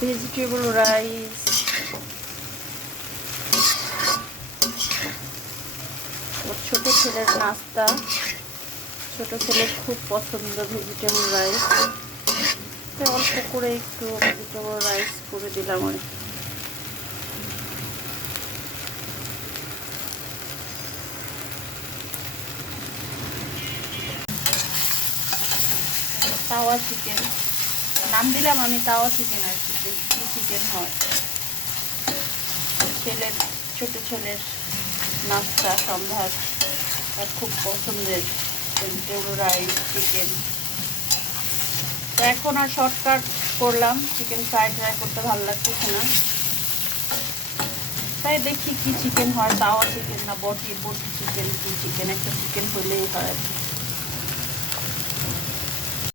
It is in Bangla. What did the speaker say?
ভেজিটেবল রাইস ওর ছোট ছেলের নাস্তা। ছোট ছেলের খুব পছন্দ ভেজিটেবল রাইস তো অল্প করে একটু ভেজিটেবল রাইস করে দিলাম আর। তাওয়া চিকেন নাম দিলাম আমি তাওয়া চিকেন আর কি চিকেন হয়? ছেলের, ছোট ছেলের নাস্তা সম্ভার, তার খুব পছন্দের রাইস চিকেন তো এখন আর শর্টকাট করলাম চিকেন ফ্রাইড রাইস করতে ভালো লাগতেছে না। তাই দেখি কি চিকেন হয় তাওয়া চিকেন না, বটি বটি চিকেন কি চিকেন একটা চিকেন হলেই হয়।